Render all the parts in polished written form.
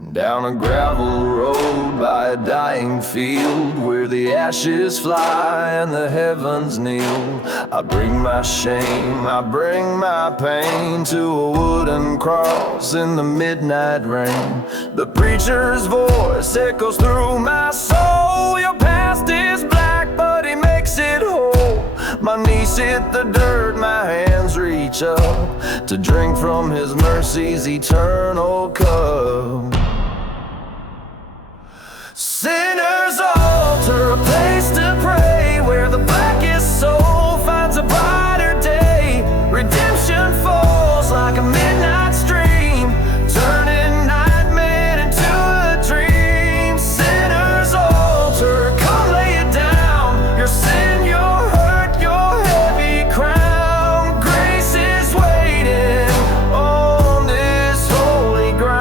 Down a gravel road by a dying field, where the ashes fly and the heavens kneel. I bring my shame, I bring my pain to a wooden cross in the midnight rain. The preacher's voice echoes through my soul. Your past is black, but he makes it whole. My knees hit the dirt, my hands reach up to drink from his mercy's eternal cup. Sinner's altar, a place to pray, where the blackest soul finds a brighter day. Redemption falls like a midnight stream, turning nightmare into a dream. Sinner's altar, come lay it down. Your sin, your hurt, your heavy crown. Grace is waiting on this holy ground.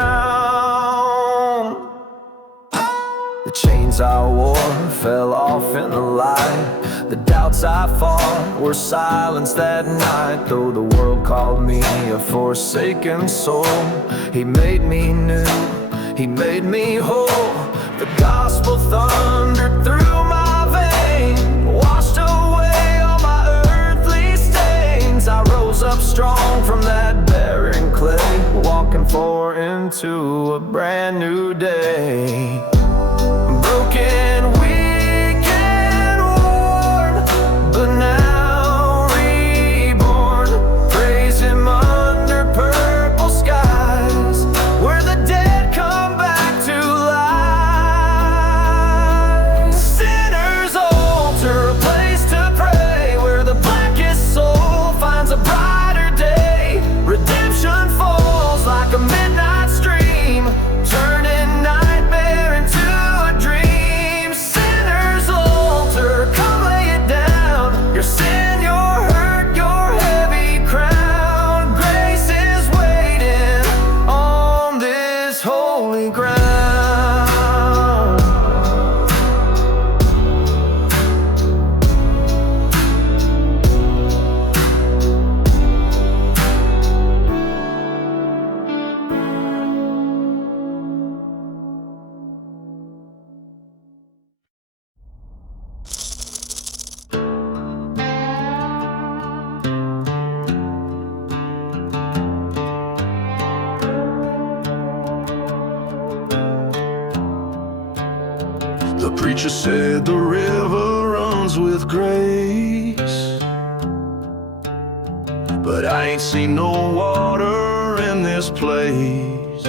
The chains I wore fell off in the light. The doubts I fought were silenced that night. Though the world called me a forsaken soul, he made me new, he made me whole. The gospel thundered through my veins, washed away all my earthly stains. I rose up strong from that barren clay, walking forward into a brand new day. Broken, weak and worn, but now reborn. Praise him under purple skies, where the dead come back to life. Sinner's altar, a place to pray, where the blackest soul finds a brighter day. Redemption falls like a midnight stream, turning nightmare into a dream. Sinner's altar, come lay it down. Your sin, your hurt, your heavy crown. Grace is waiting on this holy ground. The preacher said the river runs with grace, but I ain't seen no water in this place.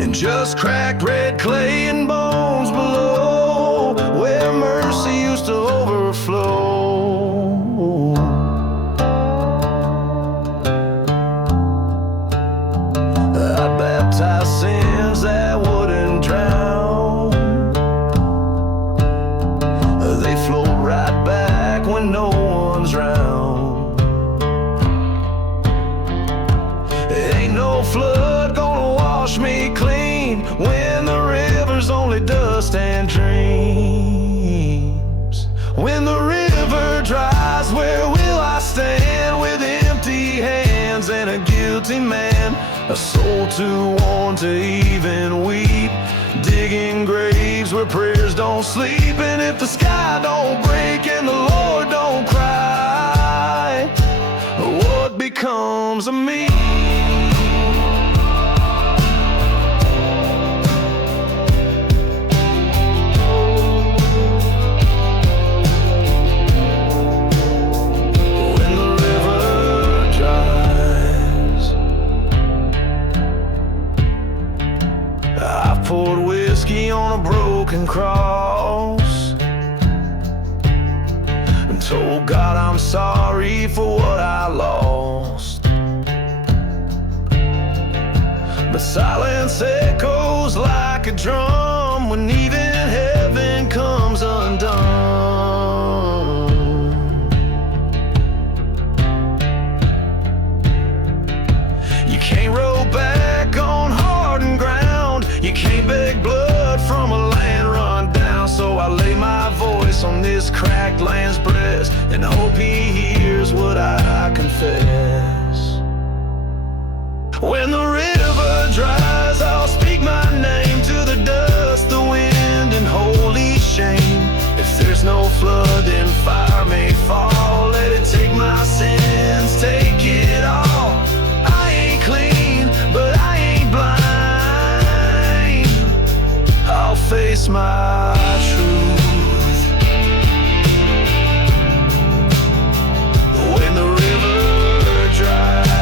And just cracked red clay and bones below, where mercy used to overflow. I baptized sins that wouldn't drown. They float right back when no one's round. Ain't no flood gonna wash me clean, when the river's only dust and dreams. When the river dries, where will I stand, with empty hands and a guilty man? A soul too worn to even weep, digging graves where prayers don't sleep. And if the sky don't break and the Lord don't cry, what becomes of me? When the river dries, I poured whiskey on a broken cross and told God I'm sorry for what I lost. But silence echoes like a drum when even heaven comes undone. You can't roll back on hardened ground, you can't beg blood from a land run down. So I lay my voice on this cracked land's breast and hope he hears what I confess. When the river dries, that's my truth. When the river dries,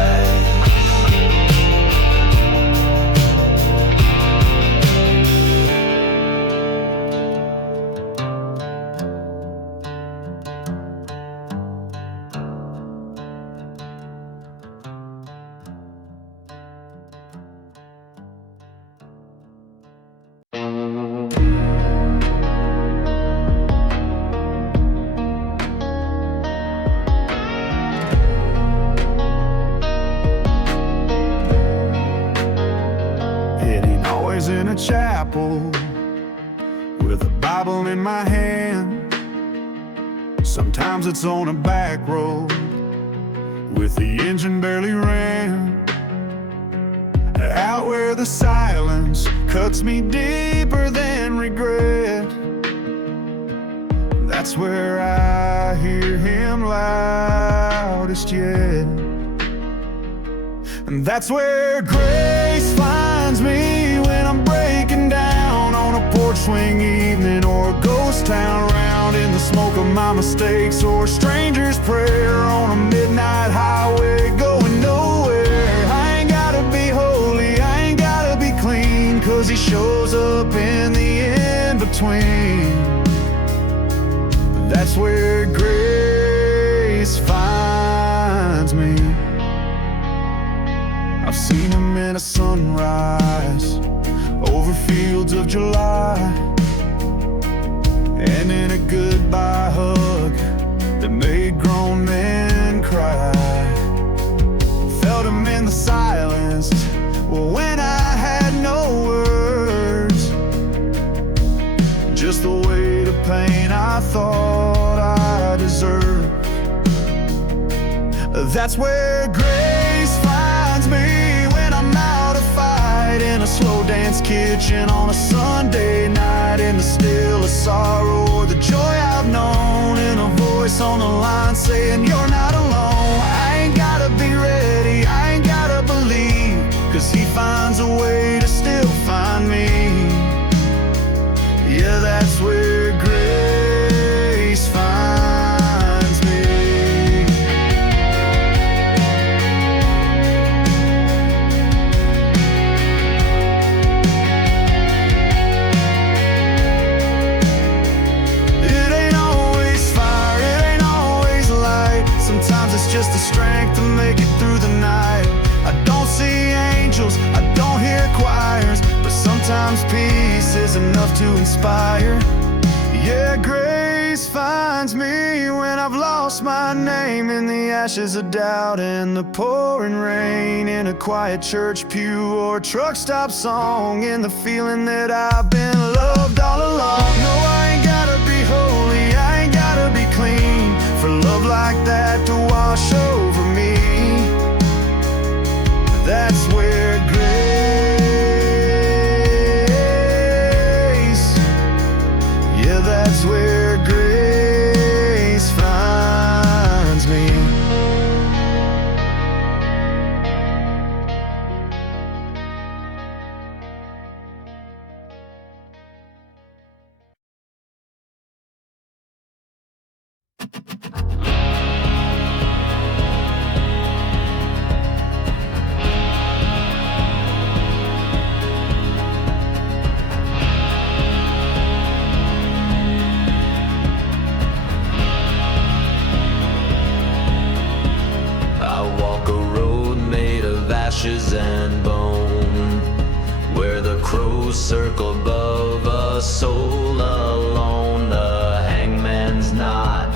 it ain't always in a chapel with a Bible in my hand. Sometimes it's on a back road with the engine barely ran. Out where the silence cuts me deeper than regret, that's where I hear him loudest yet. And that's where grace finds me when I'm breaking down on a porch swing evening, or a ghost town round in the smoke of my mistakes, or a stranger's prayer on a midnight highway going nowhere. I ain't gotta be holy, I ain't gotta be clean, 'cause he shows up in the in-between. That's where grace finds me. I've seen him in a sunrise over fields of July, and in a goodbye hug that made grown men cry. Felt him in the silence when I had no words, just the weight of pain I thought I deserved. That's where grace finds me when I'm out of fight in a slow dance kitchen on a Sunday night, in the still of sorrow or the joy I've known, in a voice on the line saying you're not alone. I ain't gotta be ready, I ain't gotta believe, 'cause he finds a way to still find me. Yeah, that's where grace finds me. It ain't always fire, it ain't always light. Sometimes it's just the strength to make it through the night. I don't see angels, I don't hear choirs, but sometimes peace is enough to inspire. Yeah, grace finds me when I've lost my name in the ashes of doubt and the pouring rain, in a quiet church pew or a truck stop song, in the feeling that I've been loved all along. No, I ain't gotta be holy, I ain't gotta be clean for love like that to wash over me. That's where grace, yeah, that's where grace finds me. Ashes and bone, where the crows circle above a soul alone. The hangman's knot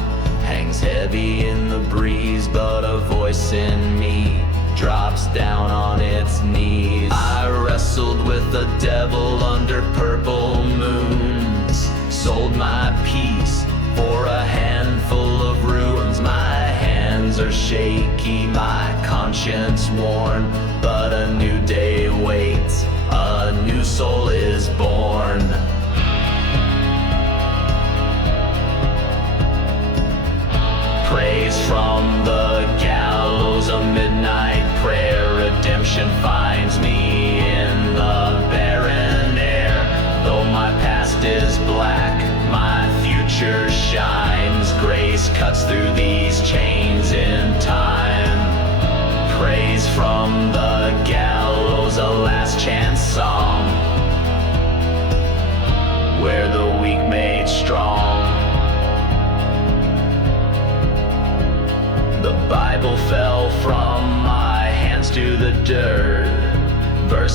hangs heavy in the breeze, but a voice in me drops down on its knees. I wrestled with the devil under purple moons, sold my peace for a handful of ruins. My hands are shaky, my conscience worn, but a new day waits, a new soul is born. Praise from the gallows, a midnight prayer. Redemption finds me in the barren air. Though my past is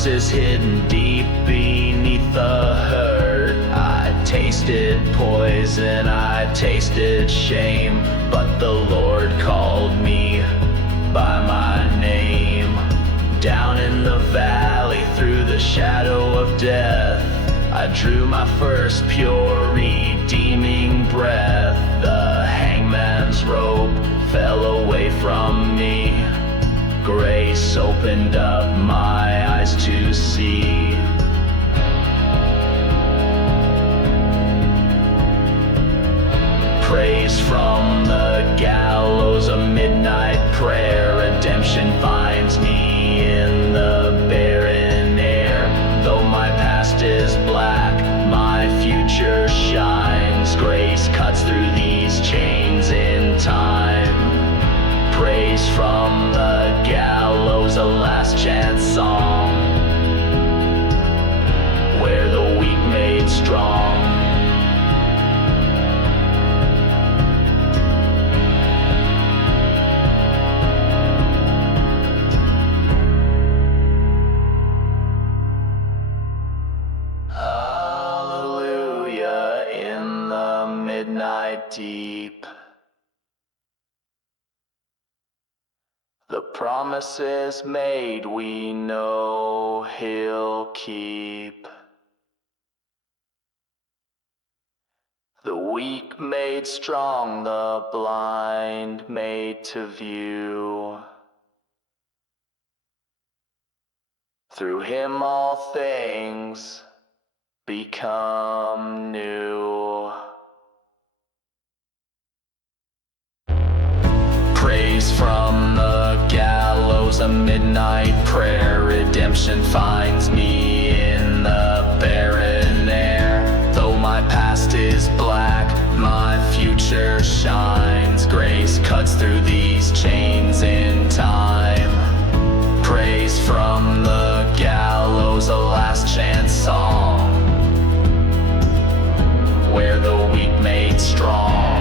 curses hidden deep beneath the hurt. I tasted poison, I tasted shame, but the Lord called me by my name. Down in the valley through the shadow of death, I drew my first pure redeeming breath. The hangman's rope fell away from me. Grace opened up my eyes to see. Praise from the gallows, a midnight prayer. Redemption finds me in the barren air. Though my past is black, my future shines. Grace cuts through these chains in time. Praise from the gallows, a last chance song, where the weak made strong. Hallelujah in the midnight deep. The promises made we know He'll keep. The weak made strong, the blind made to view. Through Him all things become new. Praise from the gallows, a midnight prayer. Redemption finds me in the barren air. Though my past is black, my future shines. Grace cuts through these chains in time. Praise from the gallows, a last chance song, where the weak made strong.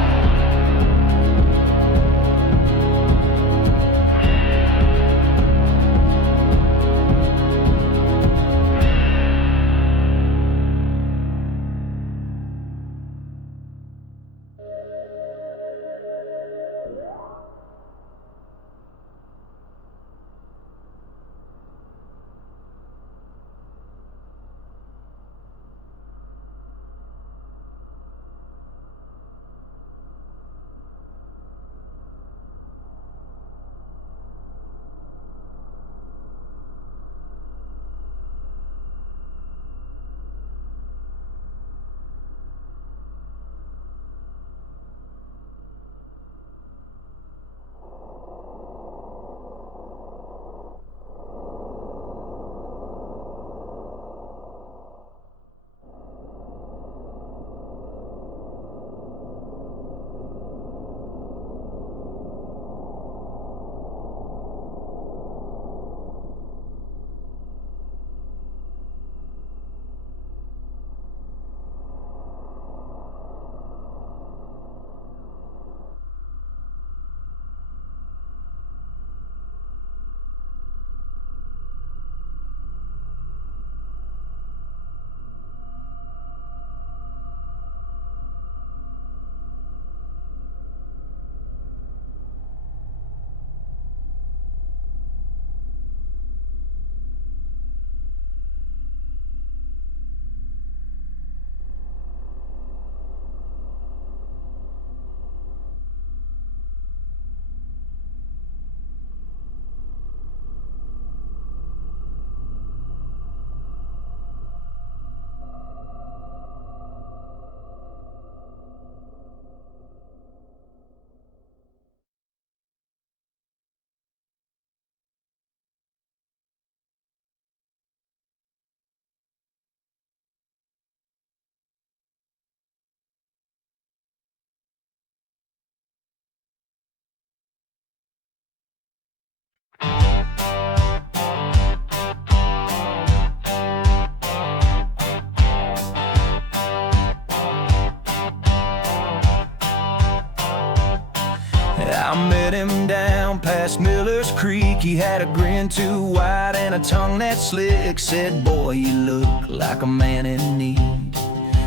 I met him down past Miller's Creek cheek, he had a grin too wide and a tongue that slick. Said, boy, you look like a man in need.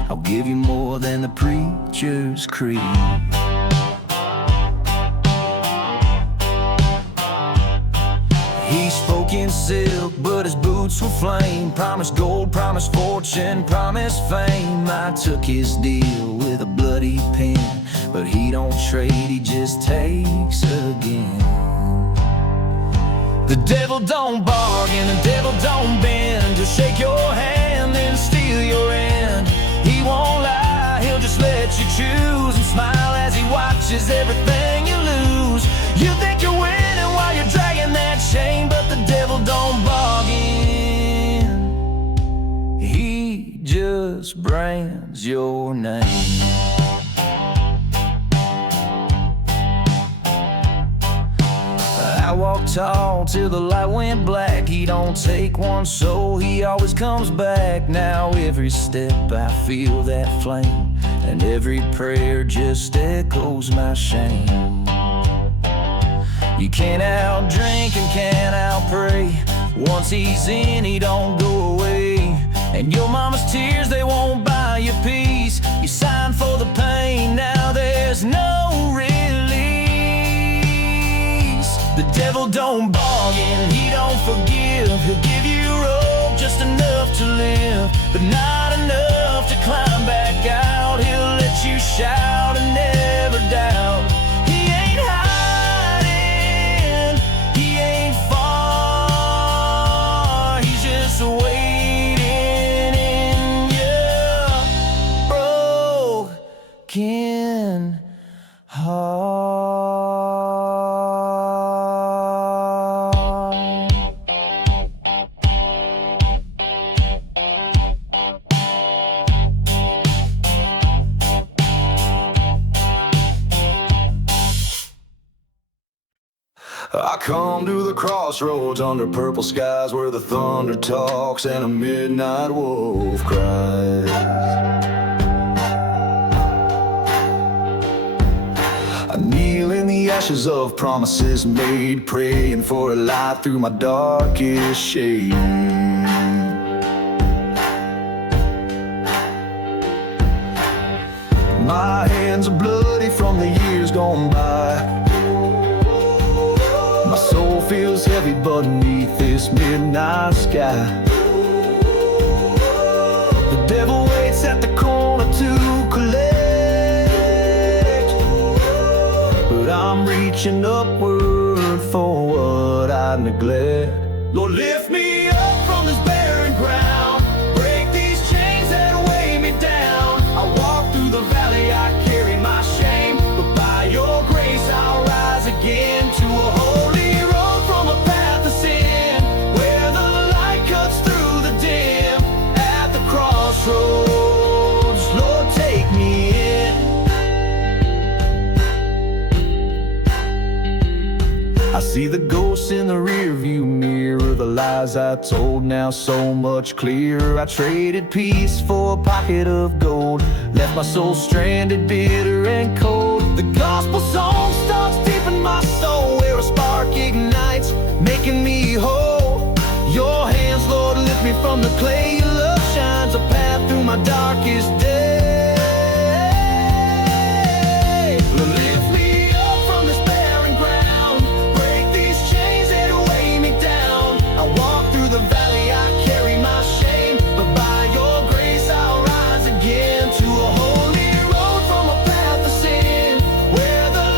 I'll give you more than the preacher's creed. He spoke in silk, but his boots were flame. Promised gold, promised fortune, promised fame. I took his deal with a bloody pen, but he don't trade, he just takes again. The devil don't bargain, the devil don't bend. He'll shake your hand and steal your end. He won't lie, he'll just let you choose and smile as he watches everything you lose. You think you're winning while you're dragging that chain, but the devil don't bargain. He just brands your name. I walked tall till the light went black. He don't take one soul, he always comes back. Now every step I feel that flame, and every prayer just echoes my shame. You can't out-drink and can't out-pray. Once he's in, he don't go away. And your mama's tears, they won't buy you peace. You signed for the pain, now there's no release. The devil don't bargain, he don't forgive. He'll give you rope, just enough to live, but not enough to climb back out. He'll let you shout and never doubt. He ain't hiding, he ain't far. He's just waiting in your broken heart. I come to the crossroads under purple skies, where the thunder talks and a midnight wolf cries. I kneel in the ashes of promises made, praying for a light through my darkest shade. My hands are bloody from the years gone by. My soul feels heavy beneath this midnight sky. The devil waits at the corner to collect, but I'm reaching upward for what I neglect. Lord, lift me up from this barren ground. Break these chains that weigh me down. I walk through the valley, I carry my shame, but by your grace I'll rise again to a holy roads. Lord, take me in. I see the ghosts in the rearview mirror, the lies I told now so much clearer. I traded peace for a pocket of gold, left my soul stranded, bitter and cold. The gospel song starts deep in my soul, where a spark ignites, making me whole. Your hands, Lord, lift me from the clay. Your love shines a path through my darkest day. Lift me up from this barren ground. Break these chains that weigh me down. I walk through the valley, I carry my shame, but by your grace I'll rise again to a holy road from a path of sin, where the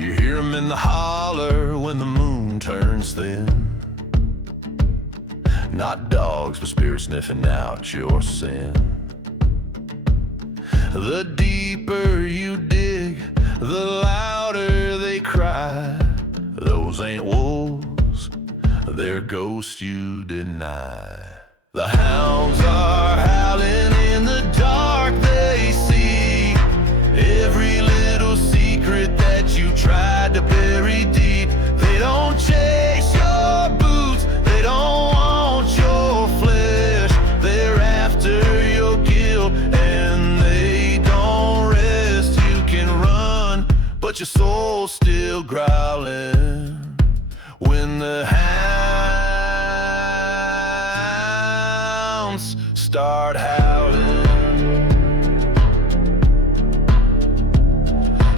You hear 'em in the holler when the moon turns thin. Not dogs, but spirits sniffing out your sin. The deeper you dig, the louder they cry. Those ain't wolves, they're ghosts you deny. The hounds are howling in the dark, they see every little secret that you tried to bury deep. They don't chase your boots, they don't want your flesh. They're after your guilt and they don't rest. You can run, but your soul's still growling. When the hounds start howling,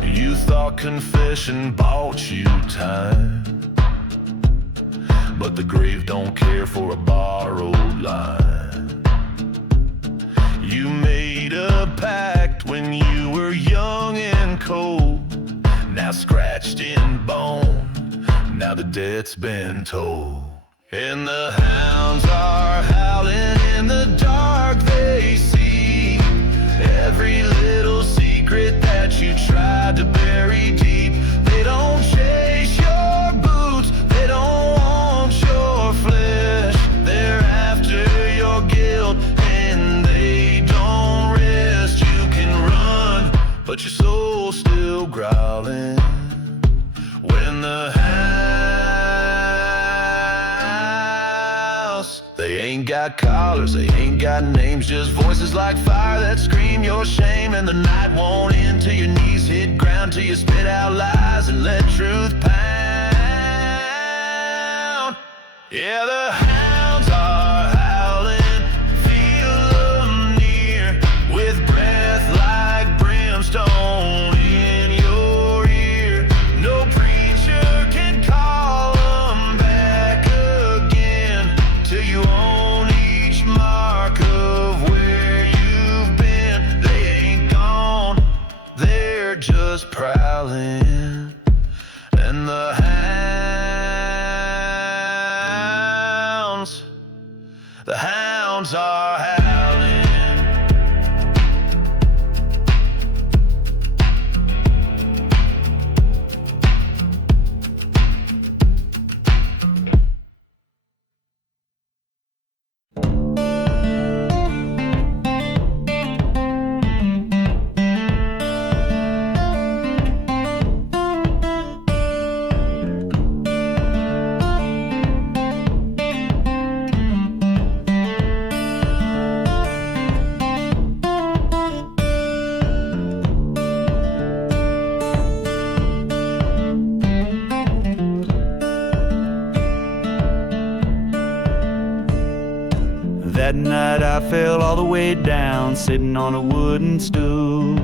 you thought confession bought you time, but the grave don't care for a borrowed line. You made a pact when you were young and cold, now scratched in bone, now the debt's been told. And the hounds are howling in the dark, they see every little secret that you tried to bury deep. They don't chase your boots, they don't want your flesh. They're after your guilt and they don't rest. You can run, but your soul's still growling. When the house, they ain't got collars, they ain't got names, just voices like fire that scream your shame. And the night won't end till your knees hit ground, till you spit out lies and let truth pound. Yeah, the hounds are howling, feel them near, with breath like brimstone in your ear. No preacher can call them back again, till you own each mark of where you've been. They ain't gone, they're just prowling. And the hounds are howling. That night I fell all the way down, sitting on a wooden stool.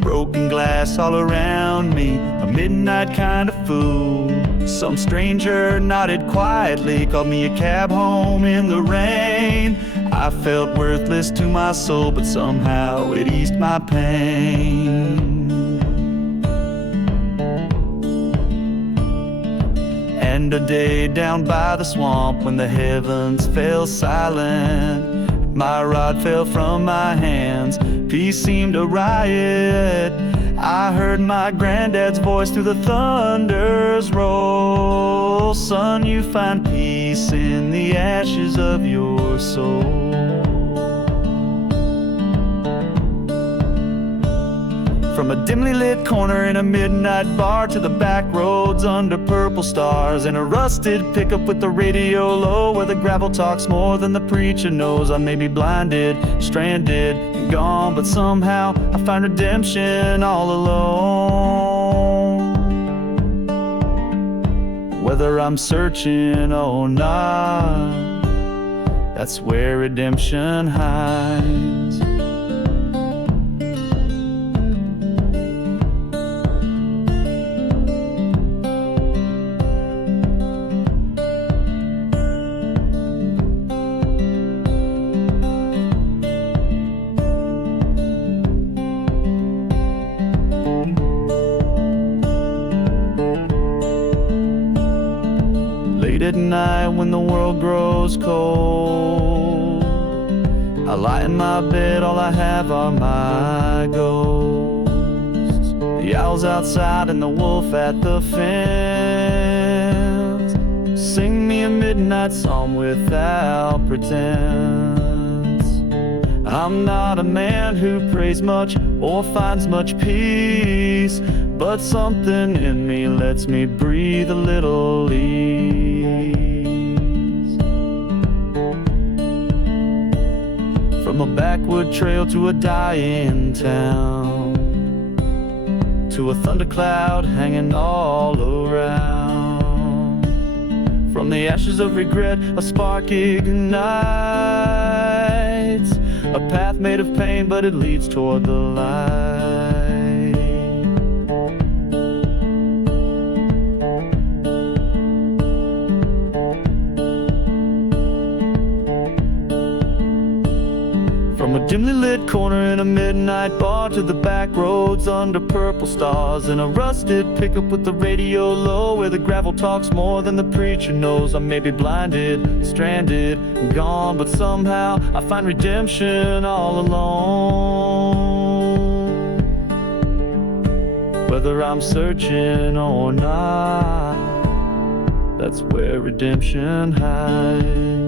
Broken glass all around me, a midnight kind of fool. Some stranger nodded quietly, called me a cab home in the rain. I felt worthless to my soul, but somehow it eased my pain. And a day down by the swamp, when the heavens fell silent, my rod fell from my hands, peace seemed a riot. I heard my granddad's voice through the thunder's roll. Son, you find peace in the ashes of your soul. From a dimly lit corner in a midnight bar, to the back roads under purple stars, in a rusted pickup with the radio low, where the gravel talks more than the preacher knows. I may be blinded, stranded, and gone, but somehow I find redemption all alone. Whether I'm searching or not, that's where redemption hides. midnight when the world grows cold. I lie in my bed, all I have are my ghosts. The owls outside and the wolf at the fence. Sing me a midnight psalm without pretense. I'm not a man who prays much or finds much peace, but something in me lets me breathe a little ease. From a backwood trail to a dying town, to a thundercloud hanging all around. From the ashes of regret, a spark ignites, a path made of pain, but it leads toward the light. From a dimly lit corner in a midnight bar to the back roads under purple stars, in a rusted pickup with the radio low, where the gravel talks more than the preacher knows. I may be blinded, stranded, and gone, but somehow I find redemption all alone. Whether I'm searching or not, that's where redemption hides.